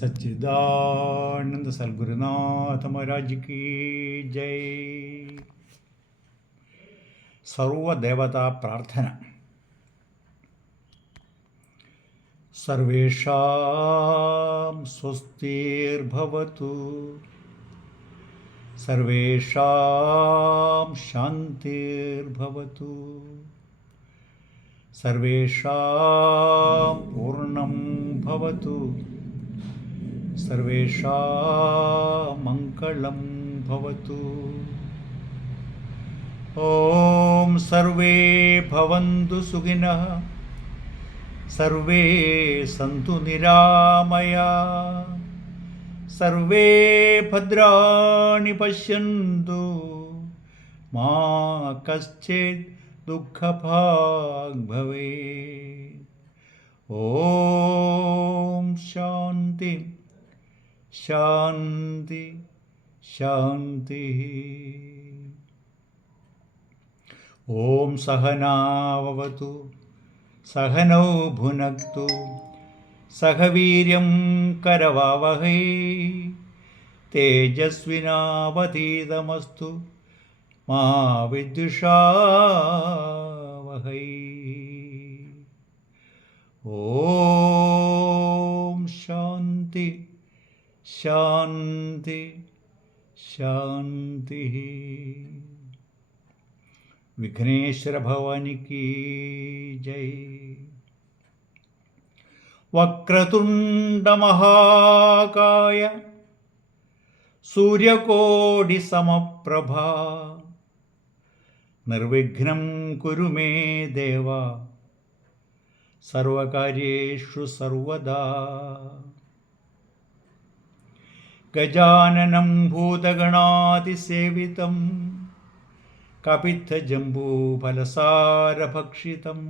सच्चिदानन्दसद्गुरुनाथमराजकी जय। सर्वदेवता प्रार्थना। सर्वेषां स्वस्तिर्भवतु। सर्वेषां शान्तिर्भवतु। सर्वेषां पूर्णं भवतु। सर्वेषामङ्गलं भवतु ॐ सर्वे भवन्तु सुखिनः सर्वे सन्तु निरामया सर्वे भद्राणि पश्यन्तु मा कश्चित् दुःखभाग् भवेत् ॐ शान्तिम् शान्ति शान्तिः। ॐ सहनावतु सहनौ भुनक्तु सह वीर्यं करवावहै। तेजस्विनावधीतमस्तु मा विद्युषावहै। ॐ शान्ति शान्ति शान्तिः। विघ्नेश्वरभवानि की जय। वक्रतुण्डमहाकाय सूर्यकोटिसमप्रभा। निर्विघ्नं कुरु मे देव। सर्वकार्येषु सर्वदा। गजाननं भूतगणादिसेवितं कपित्थजम्बूफलसारभक्षितम्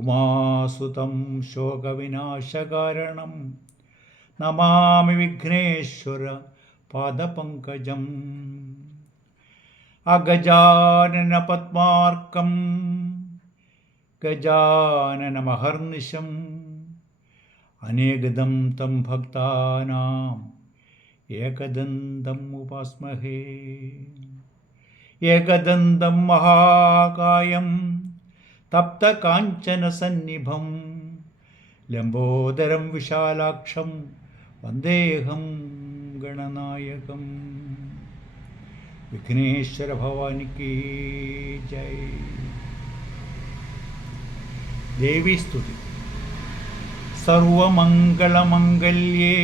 उमासुतं शोकविनाशकारणं नमामि विघ्नेश्वर पादपङ्कजम् अगजाननपद्मार्कं गजाननमहर्निशम् अनेकदं तं भक्तानाम् एकदन्तम् उपास्महे। एकदन्तं महाकायं, तप्तकाञ्चनसन्निभं, लम्बोदरं विशालाक्षं, वन्देऽहं गणनायकम्। विघ्नेश्वर भवानी की जय। देवी स्तुति। സർവമംഗളമംഗല്യേ.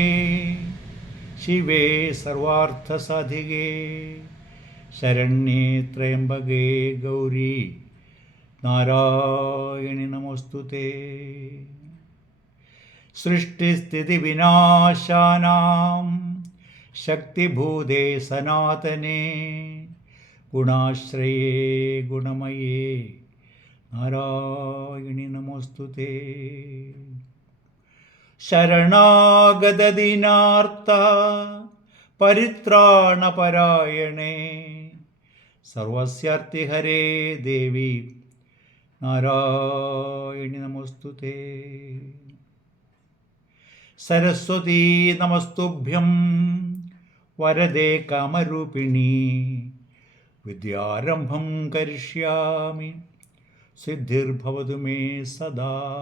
ശിവേ സർവാർത്ഥസാധികേ. ശരണ്യേ ത്രയംബകേ ഗൗരി. നാരായണി നമോസ്തുതേ സൃഷ്ടിസ്ഥിതിവിനാശാനാം ശക്തിഭൂതേ സനാതനേ. ഗുണാശ്രയേ ഗുണമയേ. നാരായണി നമോസ്തുതേ ശരണാഗതദിനാർത്ത പരിത്രാണപരായണേ. സർവസ്യാർത്തിഹരേ ദേവി നാരായണി നമസ്തുതേ. സരസ്വതീ നമസ്തുഭ്യം. വരദേ കാമരൂപിണി. വിദ്യാരംഭം കരിഷ്യാമി. സിദ്ധിർഭവതു മേ സദാ.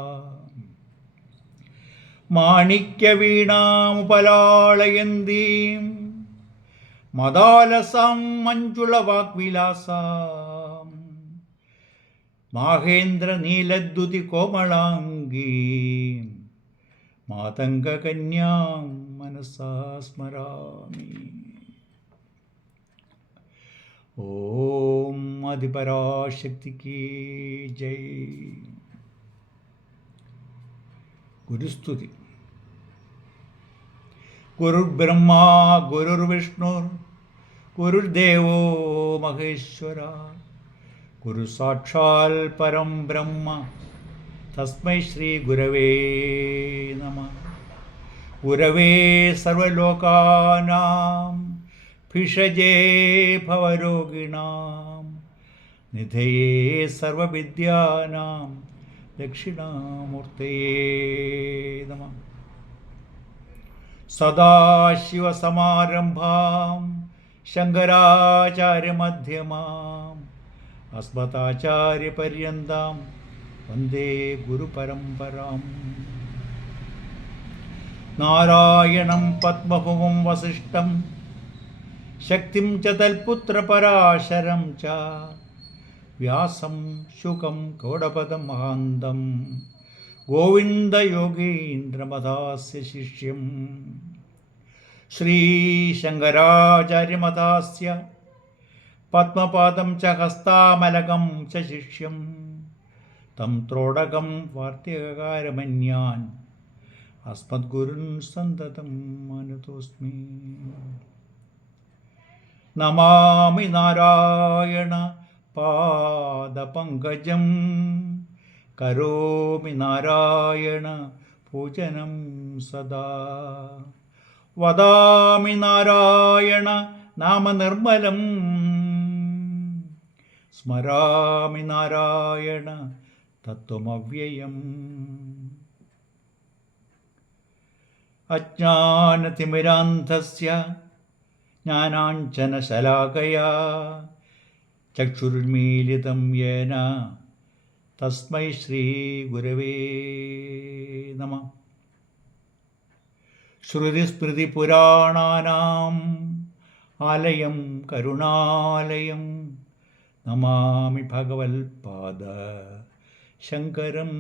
മാണിക്യവീണാമുപലാളയന്തീം മദാലസാം മഞ്ജുളവാഗ്വിലാസാം മാഹേന്ദ്ര നീലദ്യുതി കോമളാംഗീ. മാതംഗകന്യാം മനസാ സ്മരാമി. ഓം അതിപരാശക്തിക്ക് ജയ്. ഗുരുസ്തുതി. गुरुर्ब्रह्मा गुरुर्विष्णुर् गुरुर्देवो महेश्वरा गुरुसाक्षात् परं ब्रह्म तस्मै श्रीगुरवे नमः गुरवे सर्वलोकानां भिषजे भवरोगिणां निधये सर्वविद्यानां दक्षिणामूर्तये नमः സദാശിവസമാരംഭാം ശങ്കരാചാര്യമധ്യമാം അസ്മതാചാര്യപര്യന്താം വന്ദേ ഗുരുപരമ്പരാം. നാരായണം പത്മഭുവം വസിഷ്ഠം ശക്തിം ച തൽപുത്രപരാശരം ച വ്യാസം ശുകം കൗടപദം മഹാന്തം ഗോവിന്ദയോഗീന്ദ്രമതാസ്യ ശിഷ്യം ശ്രീശങ്കരാചാര്യമതാസ്യ പത്മപാദം ച ഹസ്താമലകം ച ശിഷ്യം. തം ത്രോടകം വാർത്തികകാരമന്യാൻ അസ്മദ്ഗുരുൻ സന്തതം മാനതോസ്മി നമാമി നാരായണ പാദപങ്കജം. കരോമി നാരായണ പൂജനം സദാ. വദാമി നാരായണ നാമനിർമ്മലം. സ്മരാമി നാരായണ തത്വമവ്യയം. അജ്ഞാനതിമിരാന്ധസ്യ ജ്ഞാനാഞ്ജനശലാകയാ ചക്ഷുർമീലിതം യേന തസ്മൈ ശ്രീഗുരവേ നമ. ശ്രുതിസ്മൃതിപുരാണാനാം ആലയം കരുണാലയം നമാമി ഭഗവത്പാദ ശങ്കരം